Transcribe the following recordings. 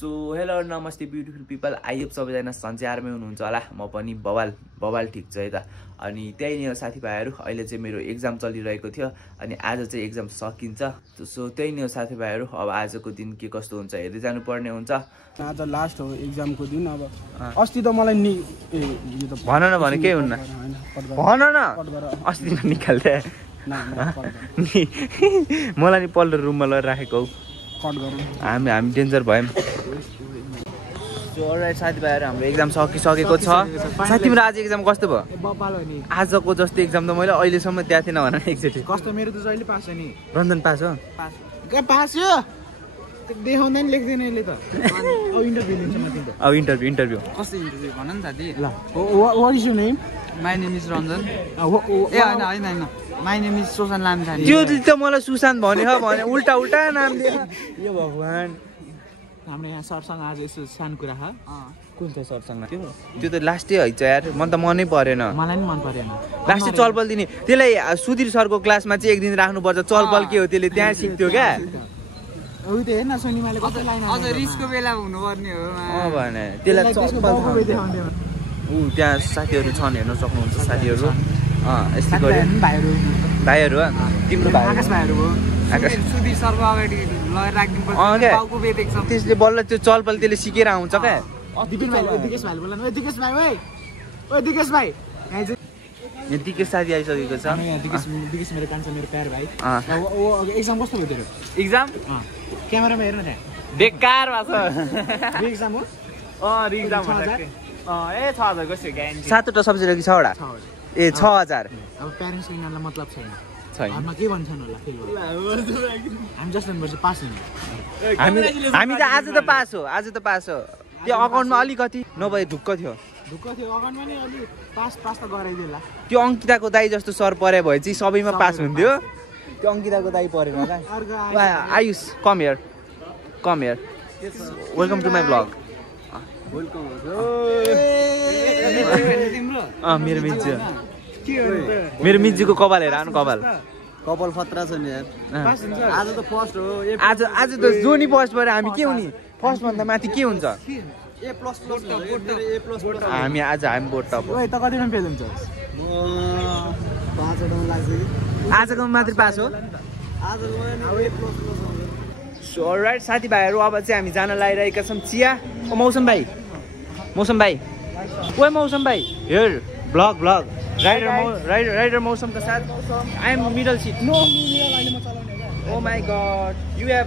So hello नमस्ते beautiful people, I hope सबैजना सन्चयारमै हुनुहुन्छ होला। म पनि बवाल ठिक छ है त। अनि त्यही नै हो साथीभाइहरू, अहिले चाहिँ मेरो एक्जाम चलिरहेको थियो अनि आज चाहिँ एक्जाम सकिन्छ। सो त्यही नै हो साथीभाइहरू, अब आजको दिन के कस्तो हुन्छ हेर्दै जानुपर्ने हुन्छ। आज लास्ट हो एक्जामको दिन। अब अस्ति त मलाई भन न भने केही हुन्न, भन न अस्ति निकाल्दै मलाई नि पल्लो रुममा लगेर राखेको हौ। हामी डेन्जर भयौँ। साथीभाइहरू हाम्रो एक्जाम सकिसकेको छ। साथी मेरो आज एक्जाम कस्तो भयो? आजको जस्तो एक्जाम त मैले अहिलेसम्म दिएको थिएन भन एकचोटि। कस्तो मेरो त जहिले पास हो नि। रञ्जन पास हो? पास हो देखाउँदैन लेख्दैन यसले त। अब इन्टरभ्यु लिन्छ म तिम्रो। अब इन्टरभ्यु कस्तो इन्टरभ्यु भन न साथी। ल what is your name? My name is Ranjan. ए होइन my name is Sushant Lamichhane. त्यो त मलाई सुशान्त भन्यो भने उल्टा नाम दियो। यो भगवान, हाम्रो यहाँ सरसँग आज यसो सानो कुरा छ। कुन चाहिँ सरसँग? त्यो त लास्टै है छ यार, मन त मनै परेन। मलाई पनि मन परेन। लास्टै चलपल दिने त्यसलाई सुधीर सरको क्लासमा चाहिँ एक दिन राख्नुपर्छ। चलपल के हो त्यसले त्यहाँ सिक्थ्यो क्या। उही त हेर्न सोनिमाले कस्तो लाइन अझ रिसको बेला हुनुपर्ने हो भने त्यसलाई चलपल त्यहाँ साथीहरू छन् हेर्न सक्नुहुन्छ साथीहरू। यस्तै गऱ्यो भाइहरू हो तिम्रो भाइ आकाश भाइहरू हो। सुधीर सरको अगाडि लगेर राखिदिनुपर्छ। टाउको बेदेको छ त्यसले बल्ल त्यो चलपल त्यसले सिकेर आउँछ क्या। दिपेश भाइ दिकेश भाइले बोल्नु। ओइ दिकेश भाइ ओइ दिकेश भाइ यहाँ दिकेश साथी आइसकेको छ। दिकेश मेरो कान्छा मेरो प्यार भाइ। एक्जाम कस्तो भयो तेरो? एक्जाम क्यामेरामा हेर्न त्यहाँ बेकार भएको छ। एक्जाम हो? एक्जाम ए 6000 को छ ग्यारेन्टी। 7वटा सब्जेक्ट कि 6वटा? ए 6000। अब प्यारेन्ट्सको यिनीहरूलाई मतलब छैन। छैन घरमा के भन्छन् होला फेरि हामी जस्तो वर्ष पास हुनु। हामी त आज त पास हो। त्यो अकाउन्टमा अलिकति नभए ढुक्क थियो अकाउन्टमा नि अलि पास त गराइदिएला। त्यो अङ्किताको दाई जस्तो सर परे भए चाहिँ सबैमा पास हुन्थ्यो। त्यो अङ्किताको दाई परेन क्या। Ayush come here welcome to my blog. मेरो मिन्जीको कपाल हेर न, कपाल खतरा छ नि यार। आज त फर्स्ट हो। आज त जो नि फर्स्ट भएर हामी के हुने? फर्स्ट भन्दा माथि के हुन्छ? हामी बोर्ड टप। त कतिमा फेल हुन्छ? आजको मात्रै पास हो। सो अलराइट साथीभाइहरू, अब चाहिँ हामी जान लागिरहेका छौँ चिया। ओ मौसम भाइ हेयर ब्लग राइडर मौसम का साथ I am middle seat. Oh my god you have.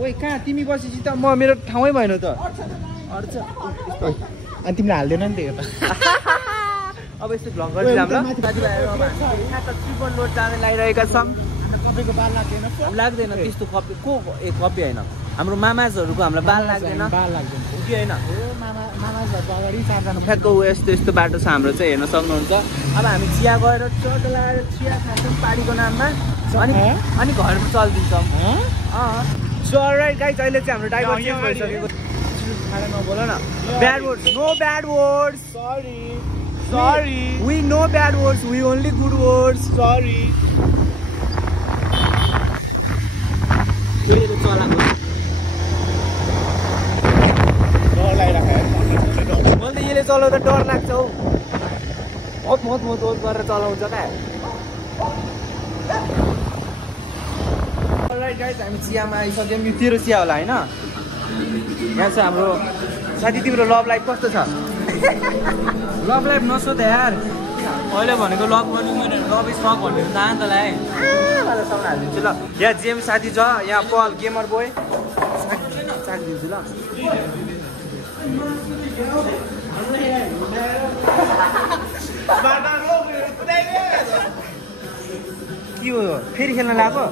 ओइ कहाँ तिमी बसेपछि त मेरो ठाउँै भएन त। अनि तिमीले हाल्दैन नि त्यो। अब यस्तो भ्लग गर्दै हाम्रो साथीभाइहरू। अब हामी त्रिभुवन रोड जान लागिरहेका छौँ। कपीको बाल लाग्दैन त्यस्तो कपी को कपी होइन, हाम्रो मामाजहरूको हामीलाई बाल लाग्दैन कि होइन? ठ्याक्क यस्तो बाटो छ हाम्रो चाहिँ, हेर्न सक्नुहुन्छ। अब हामी चिया गएर चटो लगाएर चिया खान्छौँ पानीको नाममा अनि घरमा चलिदिन्छौँ। सो अलराइट गाइज, अहिले चाहिँ हाम्रो ड्राइभर चेन्ज भइसकेको। नबोल न bad words, no bad words. Sorry we no bad words, we only good words. Sorry मैले त यसले चलाउँदा डर लाग्छ हौ। मत गरेर चलाउँछ क्या। राइट गाइज, हामी चियामा आइसक्यौँ। यो तेरो चिया होला होइन? यहाँ चाहिँ हाम्रो साथी। तिम्रो लभ लाइफ कस्तो छ? लभ लाइफ नसोध यार। अहिले भनेको लभ गर्नु मैले लभ इज फक भन्नु थाहा नि तँलाई। मलाई साउन हालिदिन्छु ल। यहाँ जेम साथी छ, यहाँ पल गेमर बोय दिन्छु ल। के हो फेरि खेल्न लाग्यो?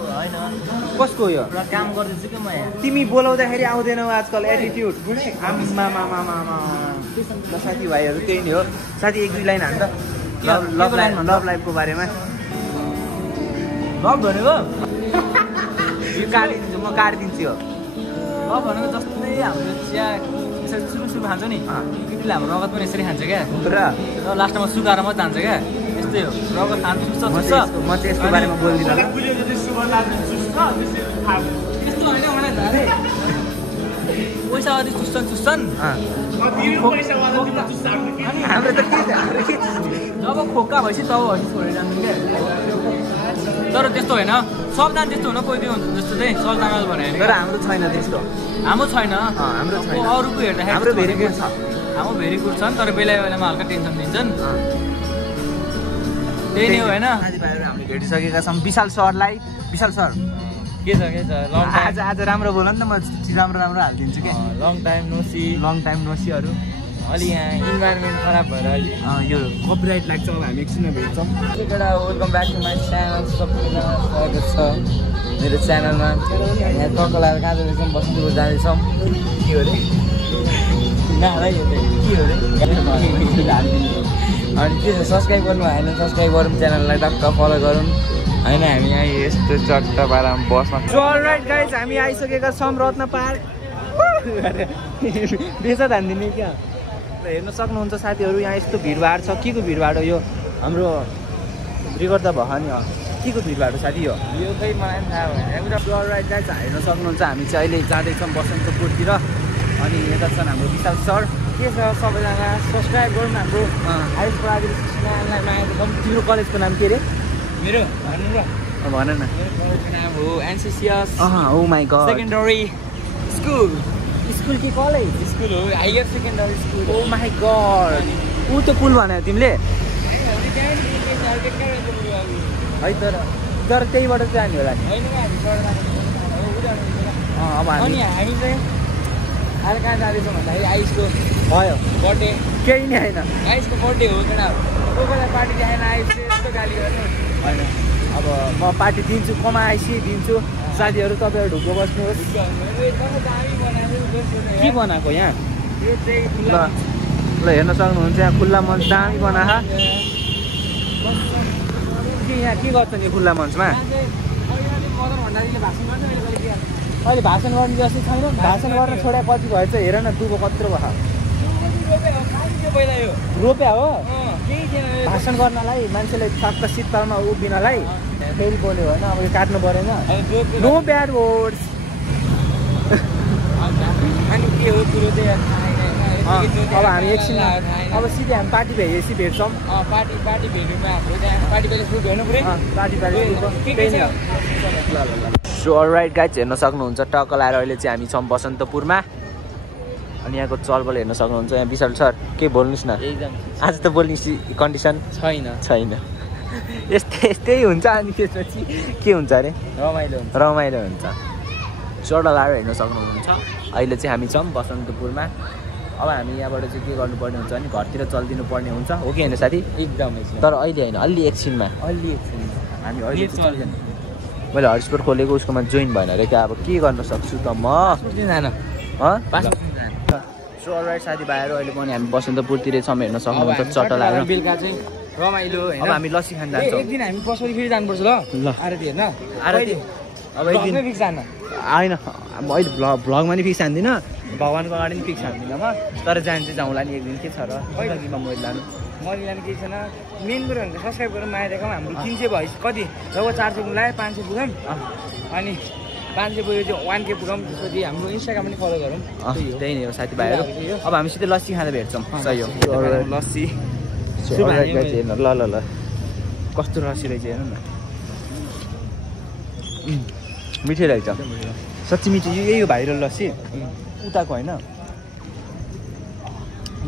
कसको यो काम गर्दैछु कि म यहाँ? तिमी बोलाउँदाखेरि आउँदैनौ आजकल एटिट्युड। साथीभाइहरू त्यही नै हो। साथी एक दुई लाइन हान्छ लभ लाइफको बारेमा। लभ भनेको यो काटिदिन्छु म, काटिदिन्छु यो। लभ भनेको जस्तै हाम्रो चिया सुरु खान्छ नि, केटीले हाम्रो रगत पनि यसरी खान्छ क्या। र लास्टमा सुकाएर मात्रै जान्छ क्या। यस्तै हो रगत खान्छ। म चाहिँ यसको बारेमा बोल्दिनँ। पैसा अझै चुस्छन् हाम्रो त के जब खोक्का भएपछि तब भएपछि छोडेर जानु क्या तर त्यस्तो होइन सबजना त्यस्तो हुन कोही हुन्छ जस्तो चाहिँ सबजना भने तर हाम्रो छैन त्यस्तो हाम्रो छैन हाम्रो छैन अरूको हेर्दाखेरि हाम्रो भेरी गुड छ हाम्रो भेरी गुड छन् तर बेला बेलामा हल्का टेन्सन दिन्छन् त्यही नै हो होइन साथीभाइहरू हामीले भेटिसकेका छौँ विशाल सरलाई विशाल सर के छ आज राम्रो बोल नि त म राम्रो हालिदिन्छु क्या लङ टाइम नोसीहरू अलि यहाँ इन्भाइरोमेन्ट खराब भएर अहिले यो कपिराइट लाग्छ अब हामी एकछिनमा भेट्छौँ एउटा welcome back to my channel सबैजना स्वागत छ मेरो च्यानलमा यहाँ टक्क लगाएर कहाँ जाँदैछौँ बस्नु जाँदैछौँ के हो अरे अनि के छ सब्सक्राइब गर्नु भएन सब्सक्राइब गरौँ च्यानललाई टक्क फलो गरौँ होइन हामी यहाँ यस्तो चट्टा पारामा बस्न अलराइट गाइज हामी आइसकेका छौँ रत्न पार्क बेचा धान्दिने क्या हेर्न सक्नुहुन्छ साथीहरू यहाँ यस्तो भिडभाड छ के को भिडभाड हो यो हाम्रो रिकर्ड त भयो नि के को भिडभाड हो साथी यो खै मलाई थाहा भएन अलराइट गाइज हेर्न सक्नुहुन्छ हामी चाहिँ अहिले जाँदैछौँ बसन्तपुरतिर अनि यता छन् हाम्रो विशाल सर के छ सबैजना सब्सक्राइब गरौँ हाम्रो आयुष प्राविधिक च्यानललाई माया छौँ तिम्रो कलेजको नाम के अरे मेरो भन्नु र भन न मेरो कलेजको नाम हो NCCS oh my god secondary school school कि कलेज स्कुल हो higher secondary school oh my god ऊ त पुल भन्यो तिमीले है तर त्यहीबाट जाने होला नि अब अनि हामी चाहिँ अहिले कहाँ जाँदैछौँ भन्दाखेरि आयुषको भयो बर्थडे केही नै होइन आयुषको बर्थडे हो केटा कोही बेला पार्टी देखाएन आयुष यस्तो गाली गर्नु होइन अब म पार्टी दिन्छु कमाएपछि दिन्छु साथीहरू तपाईँहरू ढुक्क बस्नुहोस् के बनाएको यहाँ ल हेर्न सक्नुहुन्छ यहाँ खुल्ला मञ्च दामी बनाहा यहाँ के गर्छ नि खुल्ला मञ्चमा अहिले भाषण गर्नु जस्तो छैन भाषण गर्न छोडा कति भएछ हेर न दुबो कत्रो भयो रोप्या हो भाषण गर्नलाई मान्छेले ठक्क शीतलमा उभिनलाई फेरि बोल्यो होइन अब यो काट्नु परेन नो ब्याड वर्ड्स अनि के हो कुरो चाहिँ अब हामी एकछिनमा अब सिधै हामी पार्टी भएपछि भेट्छौँ पार्टी भेट्नुमा हाम्रो त्यहाँ पार्टी प्यालेस ग्रुप हेर्नु पऱ्यो पार्टी सो अलराइट गाइज हेर्न सक्नुहुन्छ टक्क लाएर अहिले चाहिँ हामी छौँ बसन्तपुरमा अनि यहाँको चलबल हेर्न सक्नुहुन्छ यहाँ विशाल सर के बोल्नुहोस् न एकदम आज त बोल्ने कन्डिसन छैन यस्तै हुन्छ अनि त्यसपछि के हुन्छ अरे रमाइलो हुन्छ चढ लाएर हेर्न सक्नुहुन्छ अहिले चाहिँ हामी छौँ बसन्तपुरमा अब हामी यहाँबाट चाहिँ के गर्नुपर्ने हुन्छ भने घरतिर चलिदिनु पर्ने हुन्छ हो कि होइन साथी एकदमै तर अहिले होइन अलि एकछिनमा हामी अहिले चलिदिनु मैले हटस्पट खोलेको उसकोमा जोइन भएन अरे क्या अब के गर्न सक्छु त म सो अलराइट साथीभाइहरू अहिले पनि हामी बसन्तपुरतिर छौँ हेर्न सक्नुहुन्छ चट्टा लगाएर बेलुका चाहिँ रमाइलो अब हामी लस्सी खान जान्छौँ एक दिन हामी पछाडि फेरि जानुपर्छ ल आरती हेर्न आरती अब एक दिन फिक्स जान्न होइन अहिले भ्लगमा नि फिक्स हान्दिनँ भगवान्को अगाडि नि फिक्स हान्दिनँ म तर जान्छ जाउँला नि एक दिन के छ र कहिलेमा मैले लानु मैले लानु केही छैन मेन कुरो हुन्छ सब्सक्राइब गरेर माया देखाउँ हाम्रो 300 भएपछि कति जब 400 पुग्यो 500 पुगौँ अनि 500 पुग्यो चाहिँ 1K पुगौँ त्यसपछि हाम्रो इन्स्टाग्राम पनि फलो गरौँ त्यही नै हो साथीभाइहरू अब हामी सिधै लस्सी खाँदा भेट्छौँ सही हो लस्सी हेर्नु ल कस्तो लस्सी रहेछ हेर्नु न मिठै रहेछ साँच्ची मिठो यही हो भाइरल लस्सी उताको होइन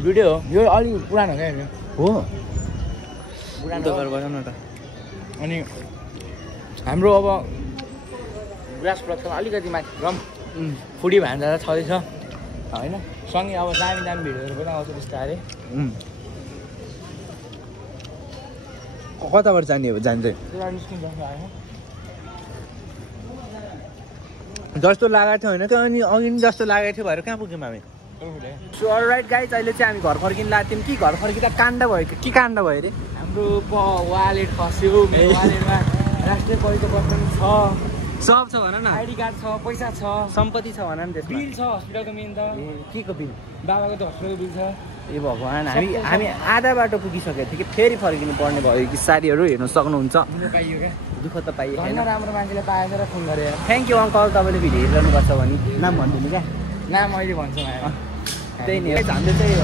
भिडियो हो यो अलि पुरानो क्या हो पुरानो गरौँ न त अनि हाम्रो अब ग्रास प्लटमा अलिकति माथि रम फुडी भान जाँदा छँदैछ होइन सँगै अब दामी भिडियोहरू पनि आउँछ बिस्तारै कताबाट जाने हो जान्छ जस्तो लागेको थियो होइन अनि अघि नि जस्तो लागेको थियो भएर कहाँ पुग्यौँ हामी सो अलराइट गाइज अहिले चाहिँ हामी घर फर्किन लाग्थ्यौँ कि घर फर्किँदा काण्ड भयो के काण्ड भयो अरे हाम्रो वालेट खस्यो मेरो वालेटमा राष्ट्रिय परिचय पत्र छ सब छ भन न आइडी कार्ड छ पैसा छ सम्पत्ति छ भन न त्यसमा बिल छ हस्पिटलको मेन त के को बिल बाबाको त हस्पिटलको बिल छ ए भगवान् हामी आधा बाटो पुगिसकेको थियो कि फेरि फर्किनु पर्ने भयो कि साथीहरू हेर्नु सक्नुहुन्छ पाइयो क्या दुःख त पाइयो होइन राम्रो मान्छेले पाएछ र फोन गरेर थ्याङ्क यू अङ्कल तपाईँले भिडियो हेरिरहनु पर्छ भने नाम भनिदिनु क्या नाम अहिले भन्छु त्यही नि हामीले चाहिँ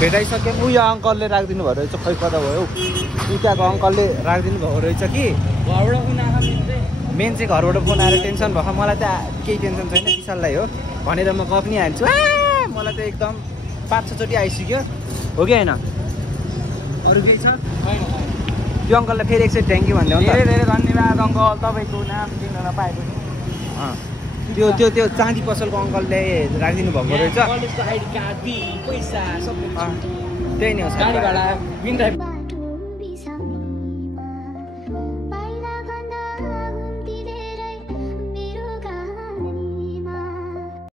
भेटाइसक्यौँ। उयो अङ्कलले राखिदिनु भएको रहेछ, खै कता भयो हौ। उताको अङ्कलले राखिदिनु भएको रहेछ कि घरबाट कुन आएको मेन चाहिँ घरबाट फोन आएर टेन्सन भएको। मलाई त केही टेन्सन छैन, विशाललाई हो भनेर म गफ नि हाल्छु। मलाई त एकदम 5-6 चोटि आइसक्यो हो कि होइन। अरू केही छ? त्यो अङ्कललाई फेरि एकचोटि थ्याङ्क यू भन्दै हो। धेरै धेरै धन्यवाद अङ्कल, तपाईँको नाम चिन्न नपाएको त्यो त्यो त्यो चाँदी पसलको अङ्कलले राखिदिनु भएको रहेछ। कलेजको आइडी कार्ड, पैसा सबै त्यही नै हो। गाडी भाडा विन